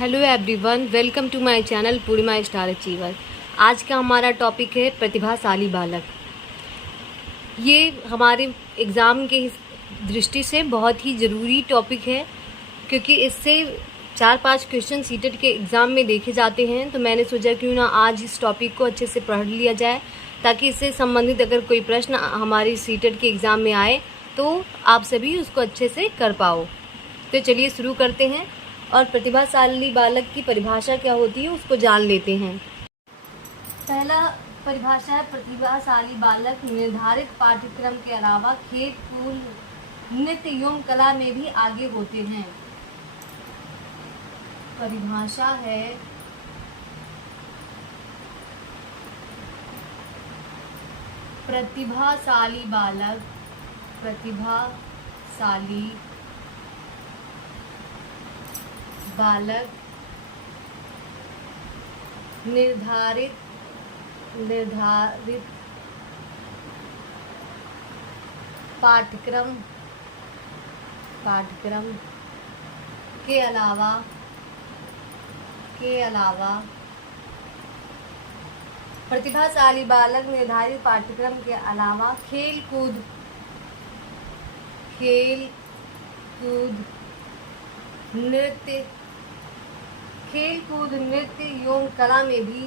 Hello everyone, welcome to my channel Purnima star achiever. आज का हमारा टॉपिक है प्रतिभाशाली बालक। ये हमारे एग्ज़ाम के दृष्टि से बहुत ही ज़रूरी टॉपिक है, क्योंकि इससे 4-5 क्वेश्चन सीटेट के एग्ज़ाम में देखे जाते हैं। तो मैंने सोचा क्यों ना आज इस टॉपिक को अच्छे से पढ़ लिया जाए, ताकि इससे संबंधित अगर कोई प्रश्न हमारी सीटेट के एग्ज़ाम में आए तो आप सभी उसको अच्छे से कर पाओ। तो चलिए शुरू करते हैं और प्रतिभाशाली बालक की परिभाषा क्या होती है उसको जान लेते हैं। पहला परिभाषा है, प्रतिभाशाली बालक निर्धारित पाठ्यक्रम के अलावा खेल कूद नृत्य एवं कला में भी आगे होते हैं। परिभाषा है, प्रतिभाशाली बालक निर्धारित पाठ्यक्रम के अलावा प्रतिभाशाली बालक निर्धारित पाठ्यक्रम के अलावा खेल कूद नृत्य एवं कला में भी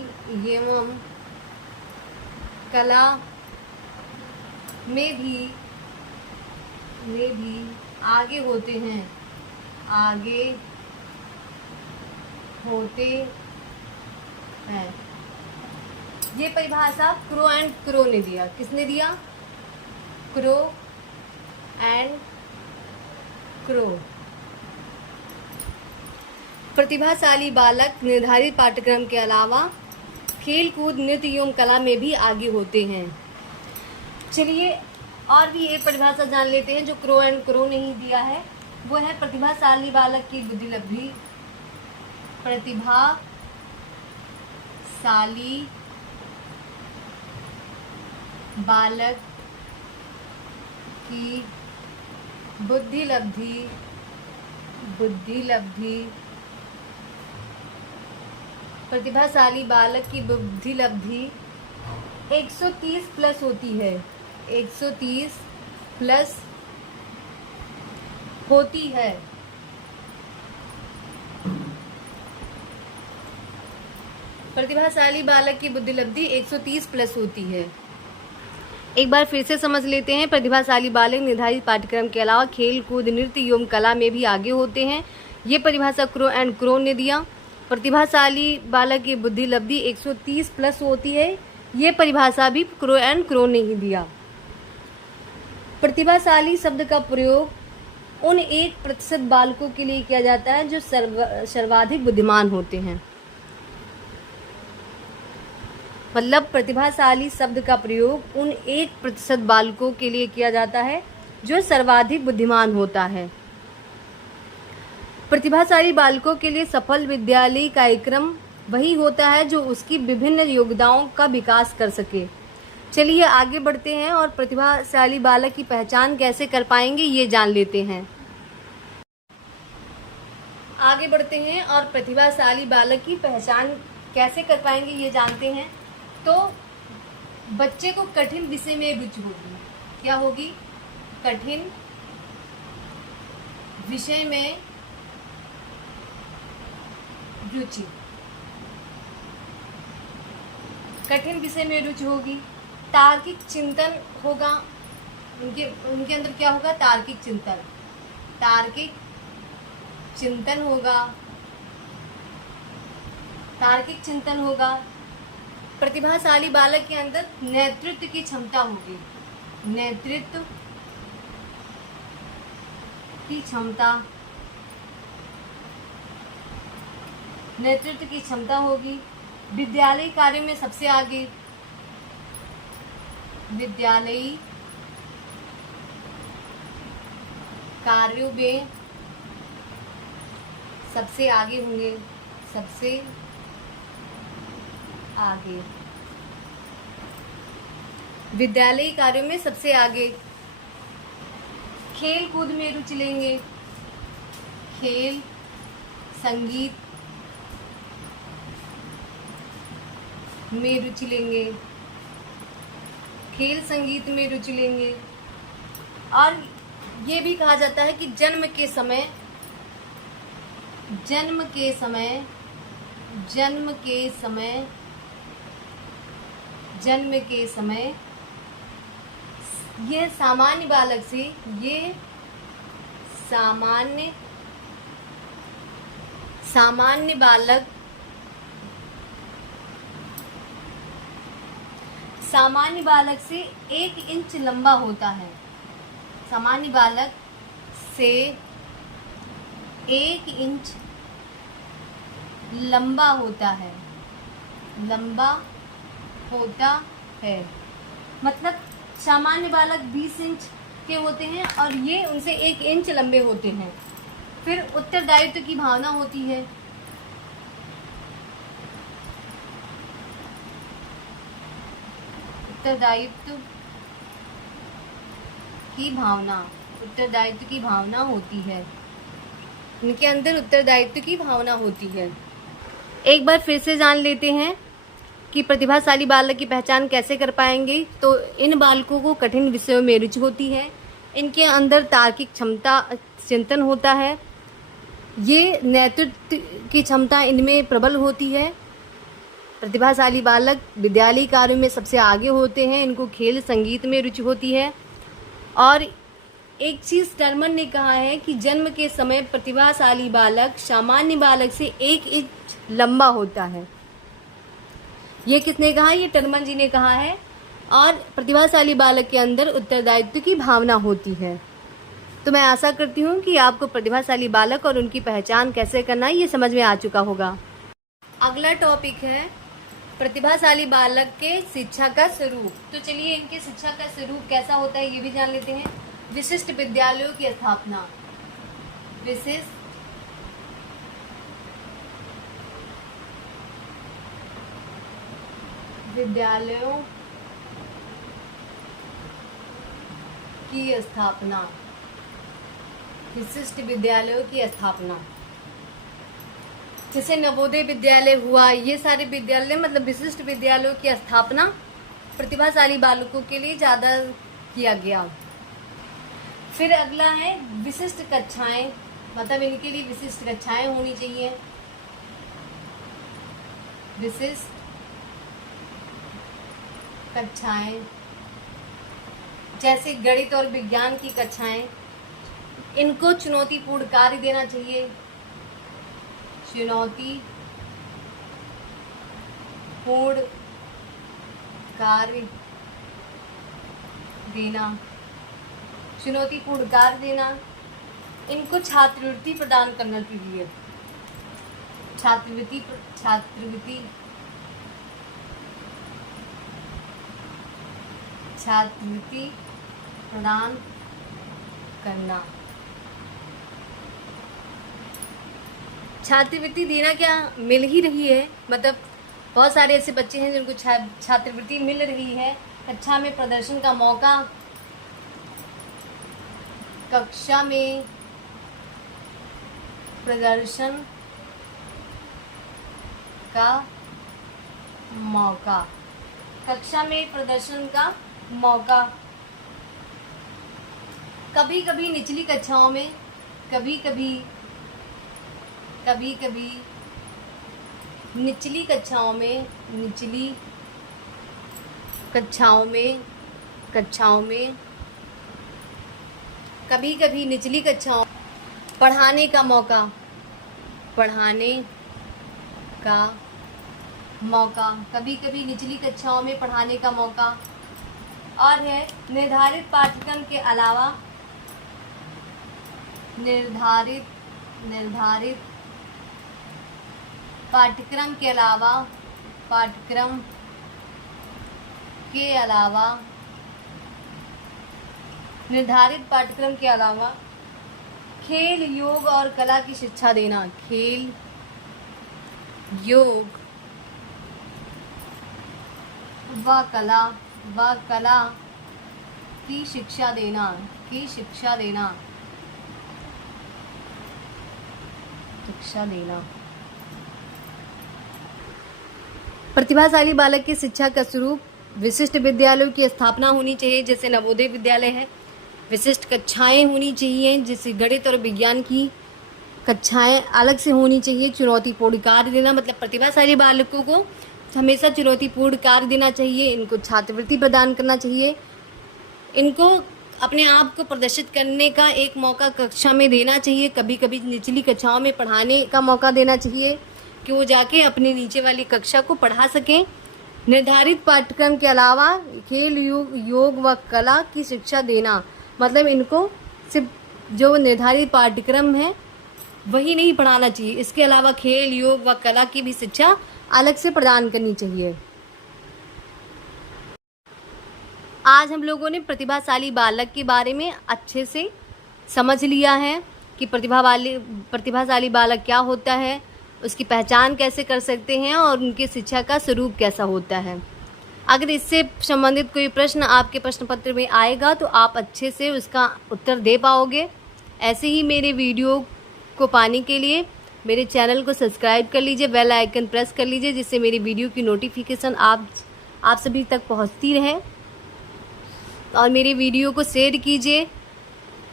आगे होते हैं। ये परिभाषा क्रो एंड क्रो ने दिया। किसने दिया? Crow and crow. प्रतिभाशाली बालक निर्धारित पाठ्यक्रम के अलावा खेल कूद नृत्य एवं कला में भी आगे होते हैं। चलिए और भी एक परिभाषा जान लेते हैं जो क्रो एंड क्रो ने ही दिया है। वो है प्रतिभाशाली बालक की बुद्धिलब्धि। प्रतिभाशाली बालक की बुद्धिलब्धि प्रतिभाशाली बालक की बुद्धिलब्धि 130 प्लस होती है। 130 प्लस होती है। प्रतिभाशाली बालक की बुद्धिलब्धि 130 प्लस होती है। एक बार फिर से समझ लेते हैं। प्रतिभाशाली बालक निर्धारित पाठ्यक्रम के अलावा खेल कूद नृत्य एवं कला में भी आगे होते हैं। ये परिभाषा क्रो एंड क्रो ने दिया। प्रतिभाशाली बालक की बुद्धिलब्धि 130 प्लस होती है। ये परिभाषा भी क्रो एंड क्रो ने ही दिया। प्रतिभाशाली शब्द का प्रयोग उन 1% बालकों के लिए किया जाता है जो सर्वाधिक बुद्धिमान होते हैं। मतलब प्रतिभाशाली शब्द का प्रयोग उन 1% बालकों के लिए किया जाता है जो सर्वाधिक बुद्धिमान होता है। प्रतिभाशाली बालकों के लिए सफल विद्यालयी कार्यक्रम वही होता है जो उसकी विभिन्न योग्यताओं का विकास कर सके। चलिए आगे बढ़ते हैं और प्रतिभाशाली बालक की पहचान कैसे कर पाएंगे ये जान लेते हैं। आगे बढ़ते हैं और प्रतिभाशाली बालक की पहचान कैसे कर पाएंगे ये जानते हैं। तो बच्चे को कठिन विषय में रुचि होगी। क्या होगी? कठिन विषय में रुचि। कठिन विषय में रुचि होगी। तार्किक चिंतन होगा उनके अंदर। क्या होगा? तार्किक चिंतन होगा। प्रतिभाशाली बालक के अंदर नेतृत्व की क्षमता होगी। नेतृत्व की क्षमता होगी। विद्यालयी कार्यों में सबसे आगे। विद्यालयी कार्यों में सबसे आगे होंगे। विद्यालयी कार्यों में सबसे आगे। खेल कूद में रुचि लेंगे, खेल, संगीत, में रुचि लेंगे, खेल संगीत में रुचि लेंगे। और ये भी कहा जाता है कि जन्म के समय ये सामान्य बालक से सामान्य बालक से 1 इंच लंबा होता है। सामान्य बालक से 1 इंच लंबा होता है। मतलब सामान्य बालक 20 इंच के होते हैं और ये उनसे 1 इंच लंबे होते हैं। फिर उत्तरदायित्व की भावना होती है। उत्तरदायित्व की भावना होती है। इनके अंदर उत्तरदायित्व की भावना होती है। एक बार फिर से जान लेते हैं कि प्रतिभाशाली बालक की पहचान कैसे कर पाएंगे। तो इन बालकों को कठिन विषयों में रुचि होती है, इनके अंदर तार्किक क्षमता, चिंतन होता है, ये नेतृत्व की क्षमता इनमें प्रबल होती है। प्रतिभाशाली बालक विद्यालय कार्यों में सबसे आगे होते हैं, इनको खेल संगीत में रुचि होती है। और एक चीज़ टर्मन ने कहा है कि जन्म के समय प्रतिभाशाली बालक सामान्य बालक से 1 इंच लंबा होता है। ये किसने कहा? ये टर्मन जी ने कहा है। और प्रतिभाशाली बालक के अंदर उत्तरदायित्व की भावना होती है। तो मैं आशा करती हूँ कि आपको प्रतिभाशाली बालक और उनकी पहचान कैसे करना है ये समझ में आ चुका होगा। अगला टॉपिक है प्रतिभाशाली बालक के शिक्षा का स्वरूप। तो चलिए इनके शिक्षा का स्वरूप कैसा होता है ये भी जान लेते हैं। विशिष्ट विद्यालयों की स्थापना। विशिष्ट विद्यालयों की स्थापना। विशिष्ट विद्यालयों की स्थापना जैसे नवोदय विद्यालय हुआ, ये सारे विद्यालय मतलब विशिष्ट विद्यालयों की स्थापना प्रतिभाशाली बालकों के लिए ज़्यादा किया गया। फिर अगला है विशिष्ट कक्षाएं, मतलब इनके लिए विशिष्ट कक्षाएं होनी चाहिए। विशिष्ट कक्षाएं जैसे गणित और विज्ञान की कक्षाएं, इनको चुनौतीपूर्ण कार्य देना चाहिए। चुनौतीपूर्ण कार्य देना। इनको छात्रवृत्ति प्रदान करना चाहिए। छात्रवृत्ति प्रदान करना। छात्रवृत्ति देना क्या मिल ही रही है, मतलब बहुत सारे ऐसे बच्चे हैं जिनको छात्रवृत्ति मिल रही है। कक्षा में प्रदर्शन का मौका, कक्षा में प्रदर्शन का मौका, कक्षा में प्रदर्शन का मौका। कभी कभी निचली कक्षाओं में, कभी कभी निचली कक्षाओं में कभी कभी निचली कक्षाओं पढ़ाने का मौका, कभी कभी निचली कक्षाओं में पढ़ाने का मौका। और है निर्धारित पाठ्यक्रम के अलावा, निर्धारित पाठ्यक्रम के अलावा खेल, योग और कला की शिक्षा देना। खेल, योग व कला की शिक्षा देना। प्रतिभाशाली बालक की शिक्षा का स्वरूप विशिष्ट विद्यालयों की स्थापना होनी चाहिए, जैसे नवोदय विद्यालय है। विशिष्ट कक्षाएं होनी चाहिए, जैसे गणित और विज्ञान की कक्षाएं अलग से होनी चाहिए। चुनौतीपूर्ण कार्य देना, मतलब प्रतिभाशाली बालकों को हमेशा चुनौतीपूर्ण कार्य देना चाहिए। इनको छात्रवृत्ति प्रदान करना चाहिए। इनको अपने आप को प्रदर्शित करने का एक मौका कक्षा में देना चाहिए। कभी कभी निचली कक्षाओं में पढ़ाने का मौका देना चाहिए कि वो जाके अपनी नीचे वाली कक्षा को पढ़ा सकें। निर्धारित पाठ्यक्रम के अलावा खेल, योग व कला की शिक्षा देना, मतलब इनको सिर्फ जो निर्धारित पाठ्यक्रम है वही नहीं पढ़ाना चाहिए, इसके अलावा खेल, योग व कला की भी शिक्षा अलग से प्रदान करनी चाहिए। आज हम लोगों ने प्रतिभाशाली बालक के बारे में अच्छे से समझ लिया है कि प्रतिभाशाली बालक क्या होता है, उसकी पहचान कैसे कर सकते हैं और उनकी शिक्षा का स्वरूप कैसा होता है। अगर इससे संबंधित कोई प्रश्न आपके प्रश्न पत्र में आएगा तो आप अच्छे से उसका उत्तर दे पाओगे। ऐसे ही मेरे वीडियो को पाने के लिए मेरे चैनल को सब्सक्राइब कर लीजिए, बेल आइकन प्रेस कर लीजिए, जिससे मेरी वीडियो की नोटिफिकेशन आप सभी तक पहुंचती रहे। और मेरी वीडियो को शेयर कीजिए,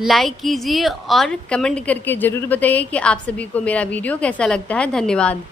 लाइक कीजिए और कमेंट करके ज़रूर बताइए कि आप सभी को मेरा वीडियो कैसा लगता है। धन्यवाद।